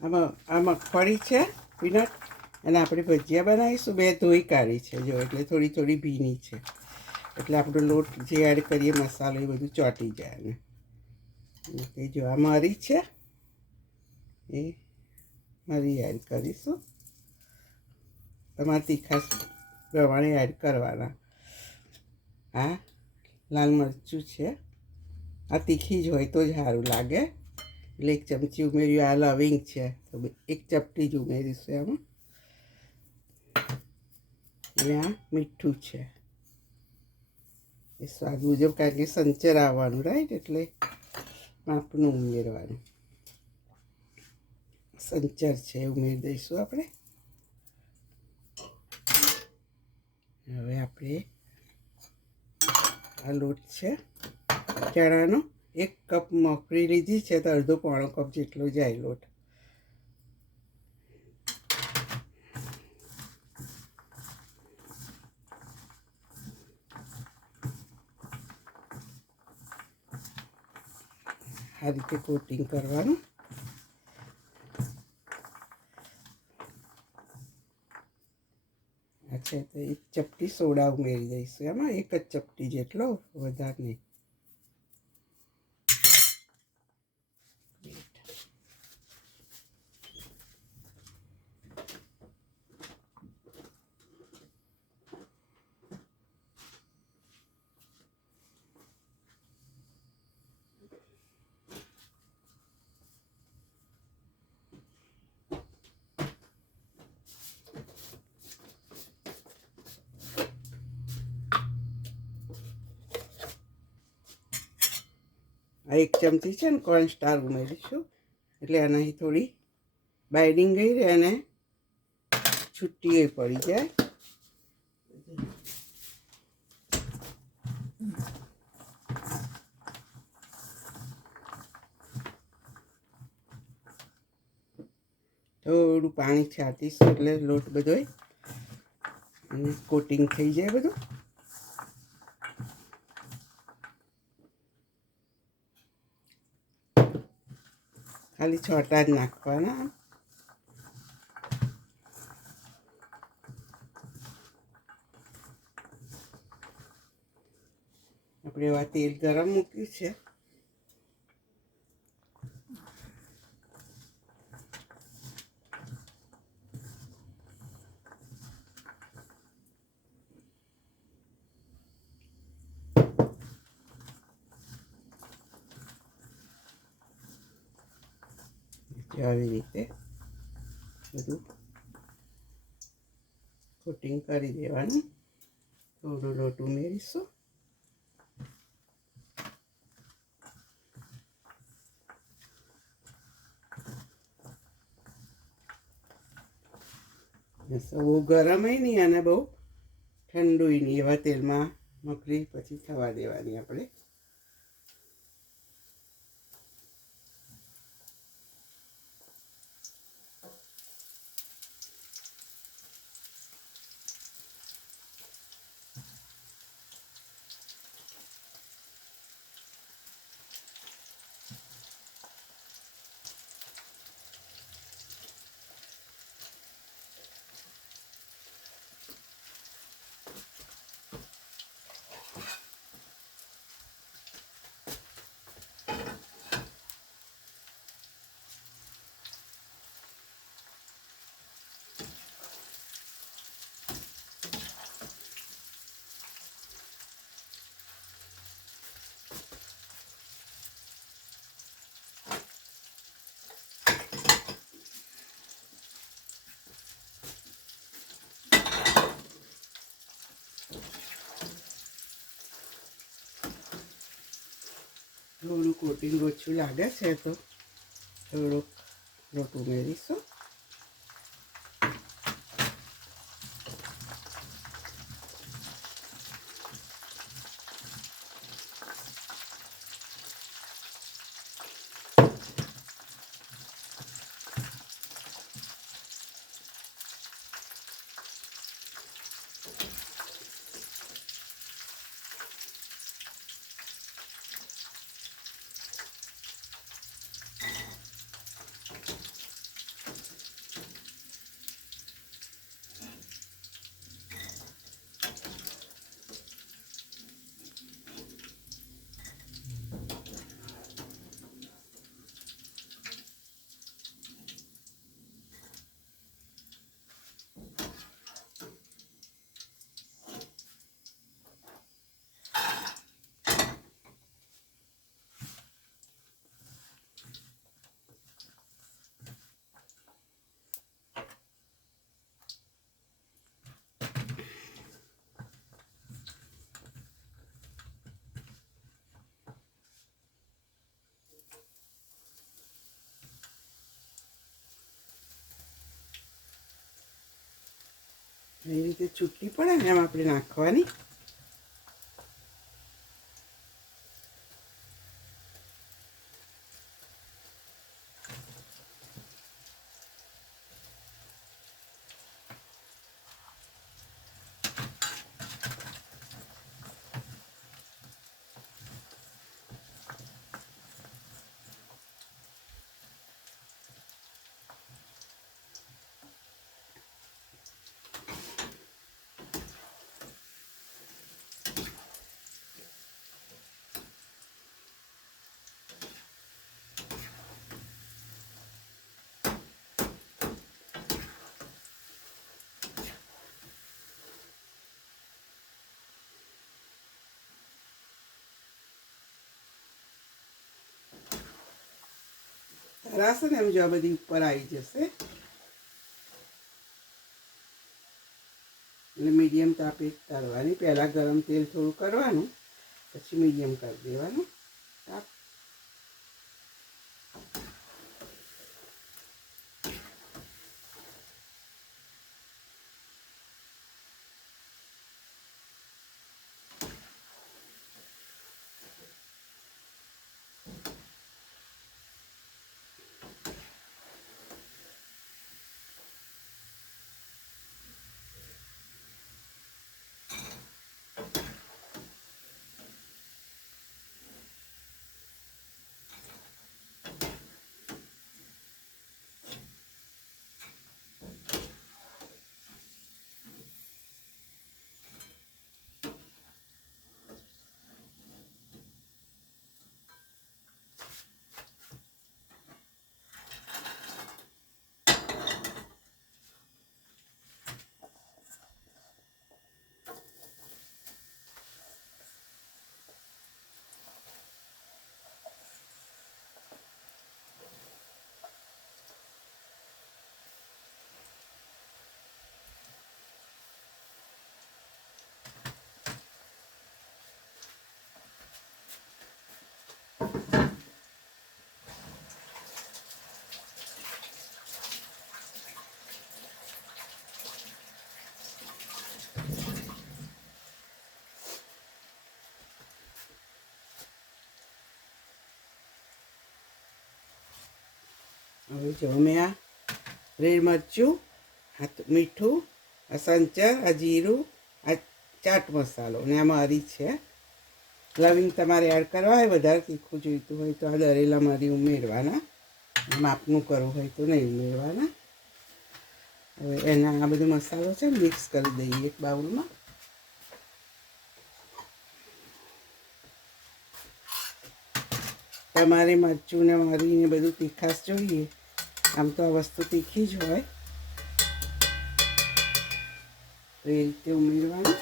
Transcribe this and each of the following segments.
આ મગફળી છે પીનટ, અને આપણે ભજીયા બનાવીશું. બે ધોઈ કાઢી છે જો, એટલે થોડી થોડી ભીની છે, એટલે આપણો લોટ જે એડ કરીએ મસાલો એ બધું ચોંટી જાય. ને એ જો આ મરી છે, એ મરી એડ કરીશું. તમારે તીખાશ પ્રમાણે એડ કરવાના. આ લાલ મરચું છે, આ તીખી જ હોય તો જ સારું લાગે, એટલે 1 ચમચી ઉમેર્યું. આ લવિંગ છે તો 1 ચપટી જ ઉમેરીશું એમાં. અને આ મીઠું છે, એ સ્વાદ મુજબ, કારણ કે સંચર આવવાનું રાઈટ, એટલે માપનું ઉમેરવાનું. સંચર છે એ ઉમેરી દઈશું આપણે. હવે આપણે આ લોટ છે ચણાનો, 1 કપ મગફળી લીધી છે તો અડધો પોણો કપ જેટલો જાય લોટ. આ રીતે કોટિંગ કરવાનું. અચ્છા, તો 1 ચપટી સોડા ઉમેરી દઈશું એમાં, 1 જ ચપટી જેટલો, વધારે નહીં. આ 1 ચમચી છે ને કોર્ન સ્ટાર ઉમેરીશું, એટલે આનાથી થોડી બાઇડિંગ ગઈ રહે અને છૂટી એ પડી જાય. થોડું પાણી છાંટીશું એટલે લોટ બધો અને કોટિંગ થઈ જાય બધું. ખાલી છોટા જ નાખવાના. આપણે એવા તેલ ગરમ મૂક્યું છે. આવી રીતે બધું કોટિંગ કરી દેવાનું. થોડું લોટ ઉમેરીશું. બહુ ગરમ નહીં અને બહુ ઠંડુ નહીં, એવા તેલમાં મગફળી પછી થવા દેવાની આપણે. થોડું કોટિંગ ઓછું લાગે છે તો થોડુંક લોટ ઉમેરીશું. એ રીતે છૂટી પડે ને એમ આપણે નાખવાની. તરાશે ને એમ જો આ બધી ઉપર આવી જશે. એટલે મીડિયમ તાપે તળવાની. પહેલાં ગરમ તેલ થોડું કરવાનું, પછી મીડિયમ કરી દેવાનું તાપ. હવે જો મેં આ રેડ મરચું, આ મીઠું, આ સંચર, આ જીરું, આ ચાટ મસાલો અને આ મરી છે. લવિંગ તમારે એડ કરવા હોય, વધારે તીખું જોઈતું હોય તો આ દરેલા મરી ઉમેરવાના, માપનું કરવું હોય તો નહીં ઉમેરવાના. હવે એના આ બધો મસાલો છે મિક્સ કરી દઈએ એક બાઉલમાં. તમારે મરચું ને મરીને બધું તીખાશ જોઈએ, આમ તો આ વસ્તુ તીખી જ હોય, તો એ રીતે ઉમેરવાનું.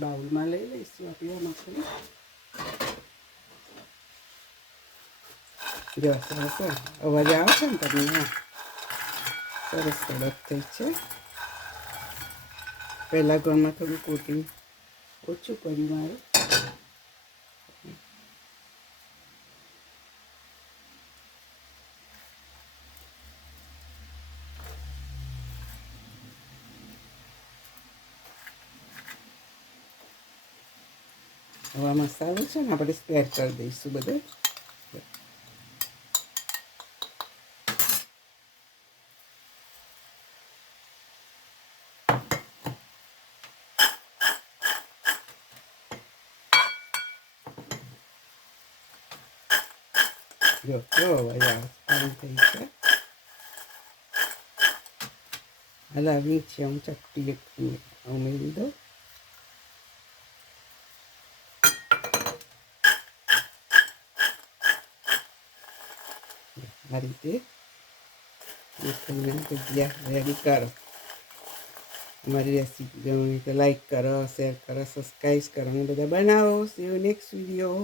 બાઉલમાં લઈ લઈશું આપણે આ મસાલો. જો સરસ અવાજ આવે છે ને તમને? સરસ કડક થઈ છે. પહેલાં ઘરમાં થોડું કોટિંગ ઓછું કર્યું મારે. હવે આ મસાલો છે ને આપણે સ્પ્રેડ કરી દઈશું બધે. જો અવાજ આવે થઈ છે. હલાવી છે હું ચપટી એક ઉમેરી દઉં. આ રીતે ભજીયા રેડી કરો. અમારી રેસીપી ગમે તો લાઈક કરો, શેર કરો, સબસ્ક્રાઈબ કરો અને બધા બનાવો. C you next video.